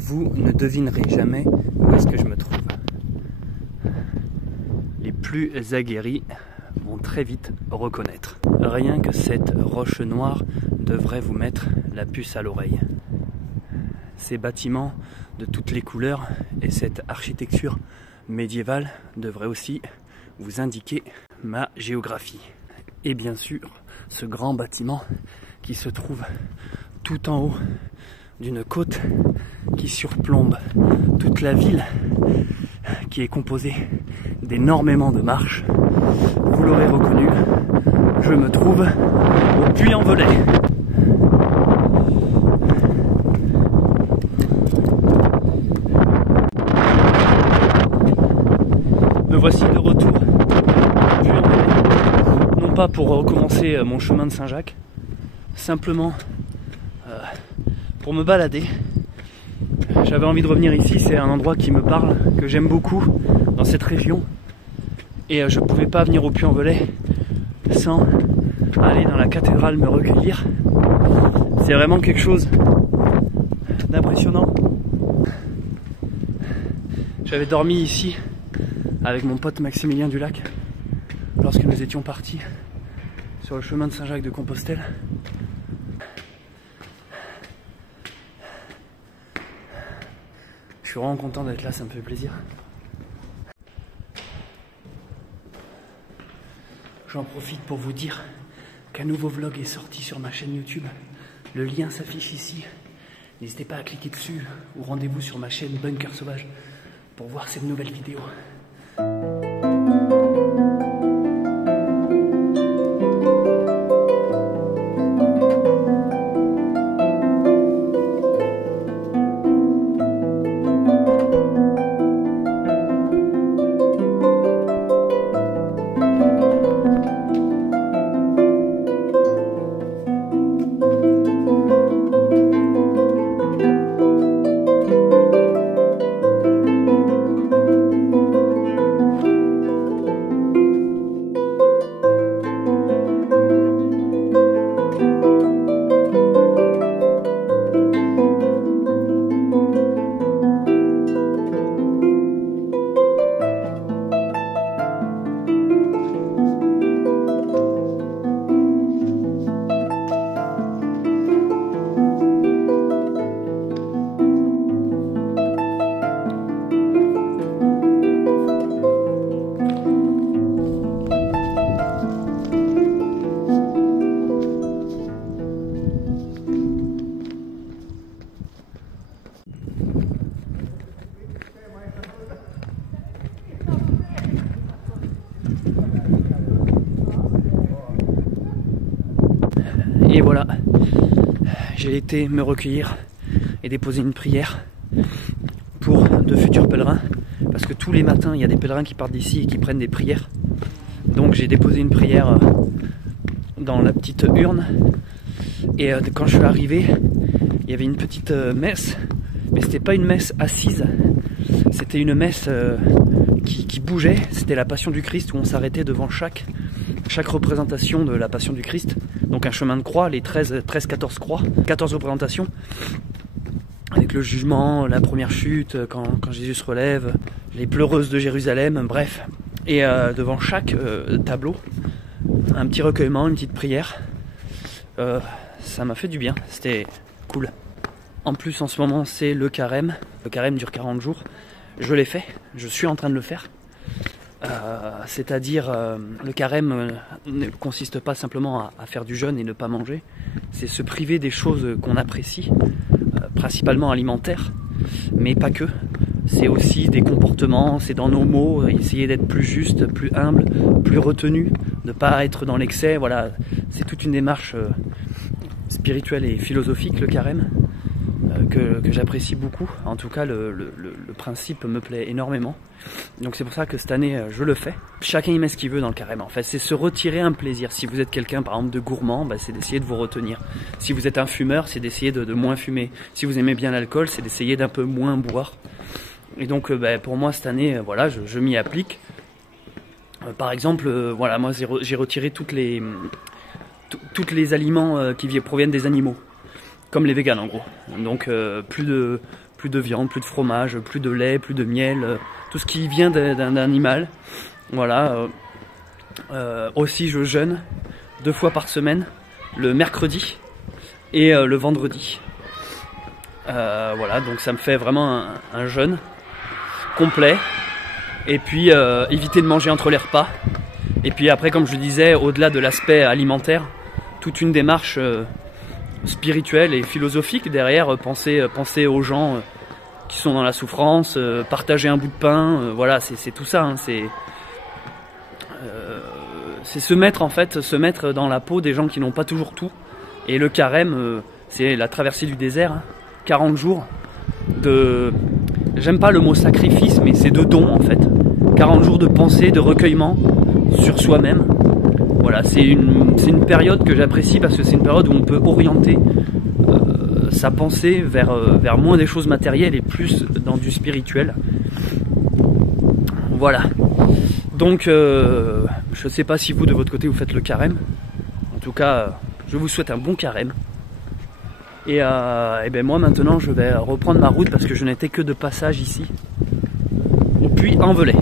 vous ne devinerez jamais où est-ce que je me trouve. Les plus aguerris vont très vite reconnaître. Rien que cette roche noire devrait vous mettre la puce à l'oreille. Ces bâtiments de toutes les couleurs et cette architecture médiévale devraient aussi vous indiquer ma géographie. Et bien sûr, ce grand bâtiment qui se trouve tout en haut d'une côte qui surplombe toute la ville, qui est composée d'énormément de marches. Vous l'aurez reconnu, je me trouve au Puy-en-Velay. Me voici de retour au Puy-en-Velay. Non pas pour recommencer mon chemin de Saint-Jacques, simplement pour me balader. J'avais envie de revenir ici, c'est un endroit qui me parle, que j'aime beaucoup dans cette région. Et je ne pouvais pas venir au Puy-en-Velay sans aller dans la cathédrale me recueillir. C'est vraiment quelque chose d'impressionnant. J'avais dormi ici avec mon pote Maximilien Dulac lorsque nous étions partis sur le chemin de Saint-Jacques de Compostelle. Je suis vraiment content d'être là, ça me fait plaisir. J'en profite pour vous dire qu'un nouveau vlog est sorti sur ma chaîne YouTube. Le lien s'affiche ici. N'hésitez pas à cliquer dessus ou rendez-vous sur ma chaîne Bunker Sauvage pour voir cette nouvelle vidéo. Et voilà, j'ai été me recueillir et déposer une prière pour de futurs pèlerins, parce que tous les matins il y a des pèlerins qui partent d'ici et qui prennent des prières. Donc j'ai déposé une prière dans la petite urne, et quand je suis arrivé, il y avait une petite messe, mais c'était pas une messe assise, c'était une messe qui bougeait. C'était la Passion du Christ, où on s'arrêtait devant chaque représentation de la Passion du Christ. Donc un chemin de croix, les 14 croix, 14 représentations, avec le jugement, la première chute, quand Jésus se relève, les pleureuses de Jérusalem, bref. Et devant chaque tableau, un petit recueillement, une petite prière. Ça m'a fait du bien, c'était cool. En plus, en ce moment, c'est le carême. Le carême dure 40 jours. Je l'ai fait, je suis en train de le faire. C'est-à-dire, le carême ne consiste pas simplement à faire du jeûne et ne pas manger. C'est se priver des choses qu'on apprécie, principalement alimentaires, mais pas que. C'est aussi des comportements, c'est dans nos mots, essayer d'être plus juste, plus humble, plus retenu, de ne pas être dans l'excès. Voilà, c'est toute une démarche spirituelle et philosophique, le carême. Que j'apprécie beaucoup. En tout cas, le principe me plaît énormément. Donc c'est pour ça que cette année, je le fais. Chacun y met ce qu'il veut dans le carême. En fait, c'est se retirer un plaisir. Si vous êtes quelqu'un, par exemple, de gourmand, bah, c'est d'essayer de vous retenir. Si vous êtes un fumeur, c'est d'essayer de moins fumer. Si vous aimez bien l'alcool, c'est d'essayer d'un peu moins boire. Et donc, pour moi, cette année, voilà, je m'y applique. Par exemple, voilà, moi, j'ai retiré tous les aliments qui proviennent des animaux. Comme les véganes en gros. Donc plus plus de viande, plus de fromage, plus de lait, plus de miel, tout ce qui vient d'un animal. Voilà. Aussi je jeûne 2 fois par semaine, le mercredi et le vendredi. Voilà, donc ça me fait vraiment un jeûne complet. Et puis éviter de manger entre les repas. Et puis après, comme je disais, au-delà de l'aspect alimentaire, toute une démarche spirituelle et philosophique derrière, penser aux gens qui sont dans la souffrance, partager un bout de pain, voilà, c'est tout ça, hein, c'est se mettre dans la peau des gens qui n'ont pas toujours tout. Et le carême, c'est la traversée du désert, hein, 40 jours de... J'aime pas le mot sacrifice, mais c'est de don en fait. 40 jours de pensée, de recueillement sur soi-même. Voilà, c'est une période que j'apprécie parce que c'est une période où on peut orienter sa pensée vers moins des choses matérielles et plus dans du spirituel. Voilà. Donc, je sais pas si vous de votre côté vous faites le carême. En tout cas, je vous souhaite un bon carême. Et ben moi maintenant je vais reprendre ma route parce que je n'étais que de passage ici, au Puy-en-Velay.